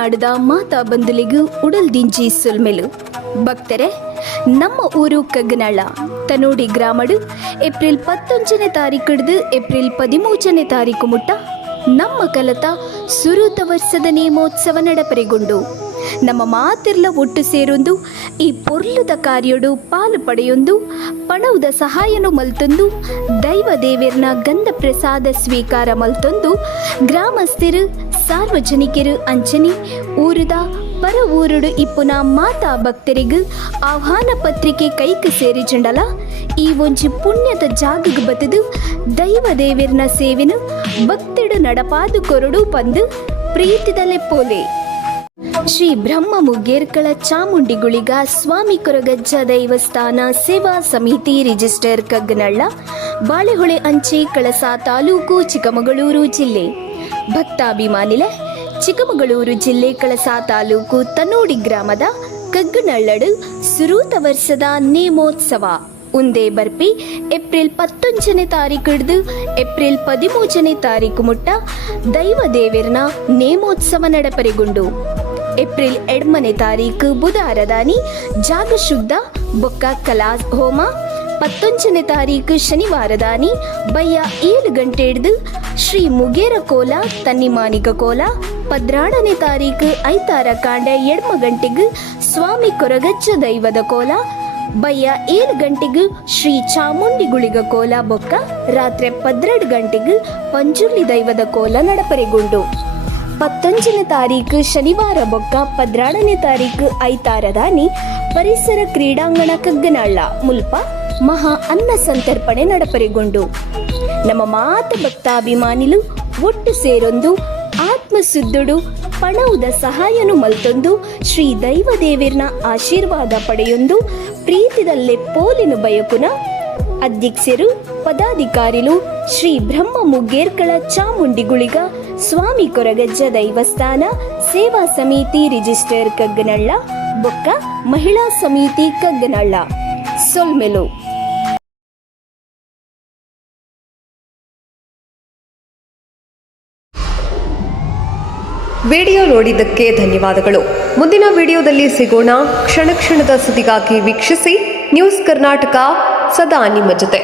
ಕಗ್ಗನಾಡದ ಮಾತಾ ಬಂಧುಲಿಗೂ ಉಡಲ್ ದಿಂಜಿ ಸುಲ್ಮೆಲು ಭಕ್ತರೆ ನಮ್ಮ ಊರು ಕಗ್ಗನಾಳ ತನೋಡಿ ಗ್ರಾಮಡು ಏಪ್ರಿಲ್ 11ನೇ ತಾರೀಕು ಹಿಡಿದು ಏಪ್ರಿಲ್ 13ನೇ ತಾರೀಕು ಮುಟ್ಟ ನಮ್ಮ ಕಲತ ಸುರೂತ ವರ್ಷದ ನೇಮೋತ್ಸವ ನಡಪರೆಗೊಂಡು ನಮ್ಮ ಮಾತಿರ್ಲ ಒಟ್ಟು ಸೇರೊಂದು ಈ ಪೊರ್ಲುದ ಕಾರ್ಯಡು ಪಾಲು ಪಡೆಯೊಂದು ಪಣವುದ ಸಹಾಯನು ಮಲ್ತೊಂದು ದೈವ ದೇವೇರ್ನ ಗಂಧ ಪ್ರಸಾದ ಸ್ವೀಕಾರ ಮಲ್ತೊಂದು ಗ್ರಾಮಸ್ಥರು ಸಾರ್ವಜನಿಕರು ಅಂಚನೆ ಊರುದ ಪರ ಊರುಡು ಇಪ್ಪುನ ಮಾತಾ ಭಕ್ತರಿಗೂ ಆಹ್ವಾನ ಪತ್ರಿಕೆ ಕೈಗೆ ಸೇರಿಚಂಡಲ ಈ ಒಂಜಿ ಪುಣ್ಯದ ಜಾಗಕ್ಕೆ ಬತ್ತದು ದೈವ ದೇವೇರ್ನ ಸೇವೆನು ಭಕ್ತಡು ನಡಪಾದು ಕೊರಡು ಪಂದು ಪ್ರೀತಿದಲೆ ಪೋಲೆ ಶ್ರೀ ಬ್ರಹ್ಮ ಮುಗೇರ್ಕಳ ಚಾಮುಂಡಿಗುಳಿಗ ಸ್ವಾಮಿ ಕೊರಗಜ್ಜ ದೈವಸ್ಥಾನ ಸೇವಾ ಸಮಿತಿ ರಿಜಿಸ್ಟರ್ ಕಗ್ಗನಳ್ಳ ಬಾಳೆಹೊಳೆ ಅಂಚೆ ಕಳಸಾ ತಾಲೂಕು ಚಿಕ್ಕಮಗಳೂರು ಜಿಲ್ಲೆ ಭಕ್ತಾಭಿಮಾನಿಲೆ ಚಿಕ್ಕಮಗಳೂರು ಜಿಲ್ಲೆ ಕಳಸಾ ತಾಲೂಕು ತನ್ನೋಡಿ ಗ್ರಾಮದ ಕಗ್ಗನಳ್ಳಡು ಸುರೂತ ವರ್ಷದ ನೇಮೋತ್ಸವ ಉಂದೇ ಬರ್ಪಿ ಏಪ್ರಿಲ್ 11ನೇ ತಾರೀಕು ಹಿಡಿದು ಏಪ್ರಿಲ್ 13ನೇ ತಾರೀಕು ಮುಟ್ಟ ದೈವ ದೇವೇರ್ನ ನೇಮೋತ್ಸವ ನಡಪರೆಗೊಂಡು ಏಪ್ರಿಲ್ 2ನೇ ತಾರೀಕು ಬುಧವಾರದಾನಿ ಜಾಗ ಶುದ್ಧ ಬೊಕ್ಕ ಕಲಾ ಹೋಮ 11ನೇ ತಾರೀಕು ಶನಿವಾರದಾನಿ ಬಯ್ಯ 7 ಗಂಟೆ ಹಿಡಿದು ಶ್ರೀ ಮುಗೇರ ಕೋಲ ತನ್ನಿಮಾನಿಕ ಕೋಲ 12ನೇ ತಾರೀಕು ಐತಾರ ಕಾಂಡ 2 ಗಂಟೆಗೂ ಸ್ವಾಮಿ ಕೊರಗಜ್ಜ ದೈವದ ಕೋಲ ಬಯ್ಯ 7 ಗಂಟೆಗೂ ಶ್ರೀ ಚಾಮುಂಡಿಗುಳಿಗ ಕೋಲ ಬೊಕ್ಕ ರಾತ್ರಿ 12 ಗಂಟೆಗೂ ಪಂಜುರ್ಲಿ ದೈವದ ಕೋಲ ನಡಪರೆಗೊಂಡು 15ನೇ ತಾರೀಕು ಶನಿವಾರ ಬೊಕ್ಕ 12ನೇ ತಾರೀಕು ಐತಾರದಾನಿ ಪರಿಸರ ಕ್ರೀಡಾಂಗಣ ಕಗ್ಗನಾಳ ಮುಲ್ಪ ಮಹಾ ಅನ್ನ ಸಂತರ್ಪಣೆ ನಡಪರೆಗೊಂಡು ನಮ್ಮ ಮಾತ ಭಕ್ತಾಭಿಮಾನಿಲು ಒಟ್ಟು ಸೇರೊಂದು ಆತ್ಮಸುದ್ದುಡು ಪಣವುದ ಸಹಾಯನು ಮಲ್ತೊಂದು ಶ್ರೀ ದೈವ ದೇವೇರ್ನ ಆಶೀರ್ವಾದ ಪಡೆಯೊಂದು ಪ್ರೀತಿದಲ್ಲೇ ಪೋಲಿನ ಬಯಕುನ ಅಧ್ಯಕ್ಷರು ಪದಾಧಿಕಾರಿಲು ಶ್ರೀ ಬ್ರಹ್ಮ ಮುಗೇರ್ಕಳ ಚಾಮುಂಡಿಗುಳಿಗ ಸ್ವಾಮಿ ಕೊರಗಜ್ಜ ದೈವಸ್ಥಾನ ಸೇವಾ ಸಮಿತಿ ರಿಜಿಸ್ಟರ್ ಕಗ್ಗನಳ್ಳ ಬೊಕ್ಕ ಮಹಿಳಾ ಸಮಿತಿ ಕಗ್ಗನಳ್ಳ ಸೊಲ್ಮೆಲು. ವಿಡಿಯೋ ನೋಡಿದ್ದಕ್ಕೆ ಧನ್ಯವಾದಗಳು. ಮುಂದಿನ ವಿಡಿಯೋದಲ್ಲಿ ಸಿಗೋಣ. ಕ್ಷಣ ಕ್ಷಣದ ಸುದ್ದಿಗಾಗಿ ವೀಕ್ಷಿಸಿ ನ್ಯೂಸ್ ಕರ್ನಾಟಕ, ಸದಾ ನಿಮ್ಮ ಜೊತೆ.